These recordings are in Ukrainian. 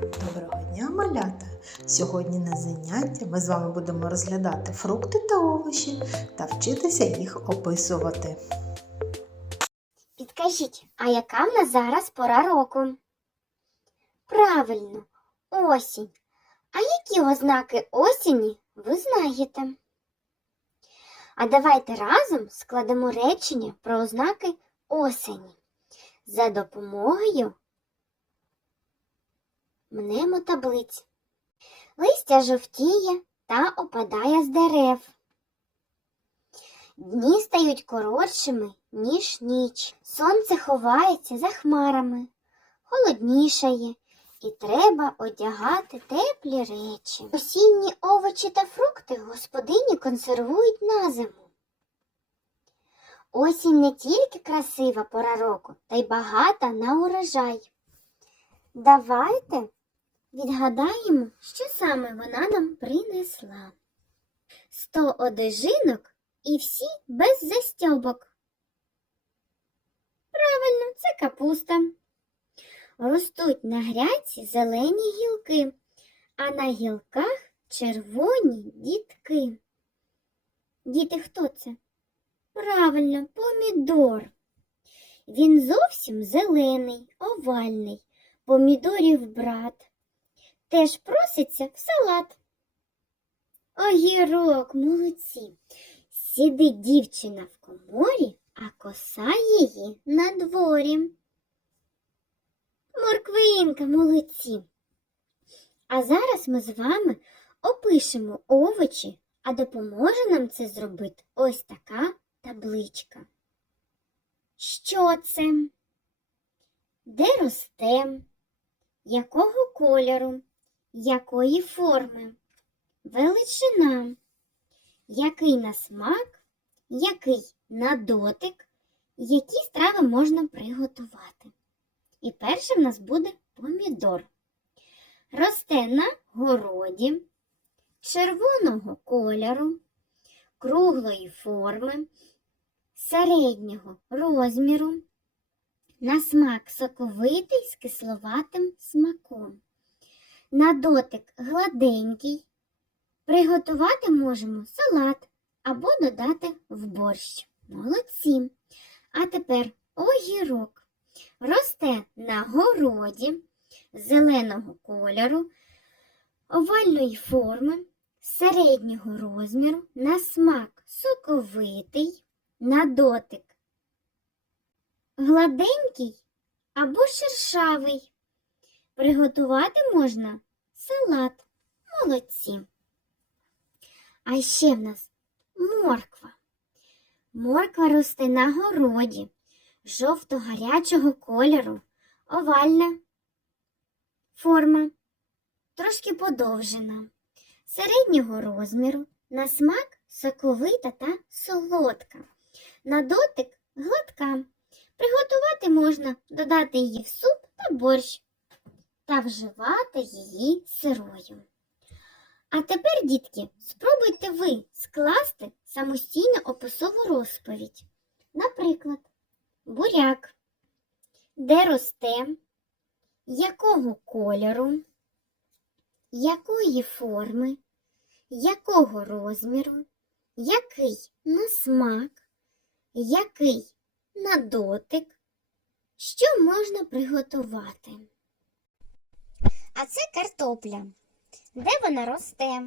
Доброго дня, малята! Сьогодні на заняття ми з вами будемо розглядати фрукти та овочі та вчитися їх описувати. Підкажіть, а яка в нас зараз пора року? Правильно, осінь. А які ознаки осені ви знаєте? А давайте разом складемо речення про ознаки осені за допомогою мнемотаблиць. Листя жовтіє та опадає з дерев. Дні стають коротшими, ніж ніч. Сонце ховається за хмарами, холоднішає, і треба одягати теплі речі. Осінні овочі та фрукти господині консервують на зиму. Осінь не тільки красива пора року, та й багата на урожай. Давайте відгадаємо, що саме вона нам принесла. Сто одежинок і всі без застьобок. Правильно, це капуста. Ростуть на грядці зелені гілки, а на гілках червоні дітки. Діти, хто це? Правильно, помідор. Він зовсім зелений, овальний, помідорів брат. Теж проситься в салат. Огірок, молодці. Сидить дівчина в коморі, а коса її на дворі. Морквинка, молодці. А зараз ми з вами опишемо овочі, а допоможе нам це зробити ось така табличка. Що це? Де росте? Якого кольору? Якої форми? Величина який на смак, який на дотик, які страви можна приготувати. І першим в нас буде помідор. Росте на городі червоного кольору, круглої форми, середнього розміру, на смак соковитий з кисловатим смаком. На дотик гладенький, Приготувати можемо салат або додати в борщ. Молодці. А тепер огірок. Росте на городі зеленого кольору, овальної форми, середнього розміру, на смак соковитий, на дотик. Гладенький або шершавий. Приготувати можна салат. Молодці. А ще в нас морква. Морква росте на городі, жовто-гарячого кольору, овальна форма, трошки подовжена, середнього розміру, на смак соковита та солодка. На дотик гладка. Приготувати можна додати її в суп та борщ та вживати її сирою. А тепер, дітки, спробуйте ви скласти самостійно описову розповідь. Наприклад, буряк, де росте, якого кольору, якої форми, якого розміру, який на смак, який на дотик, що можна приготувати. А це картопля. Де вона росте?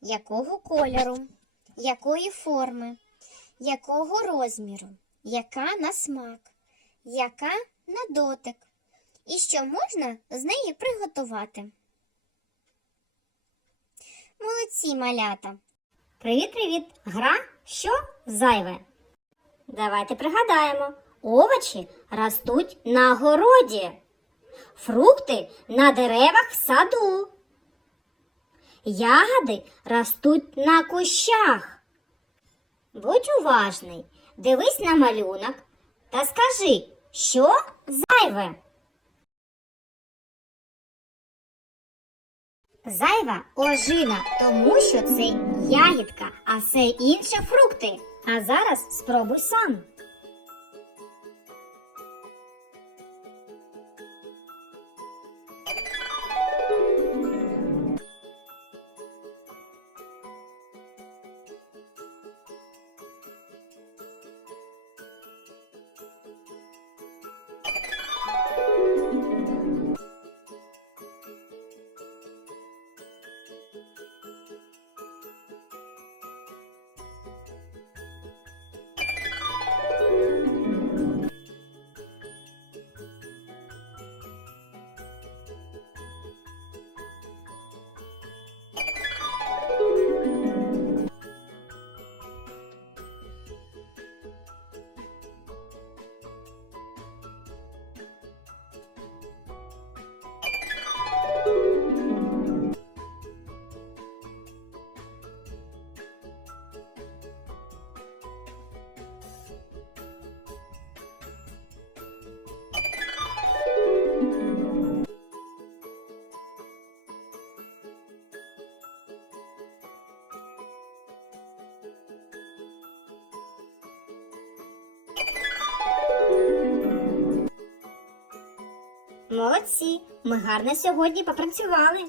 Якого кольору? Якої форми? Якого розміру? Яка на смак? Яка на дотик? І що можна з неї приготувати? Молодці малята! Привіт-привіт! Гра що зайве? Давайте пригадаємо. Овочі ростуть на городі, фрукти на деревах в саду. Ягоди ростуть на кущах. Будь уважний, дивись на малюнок та скажи, що зайве. Зайва ожина, тому що це ягідка, а все інше фрукти. А зараз спробуй сам. Молодці! Ми гарно сьогодні попрацювали.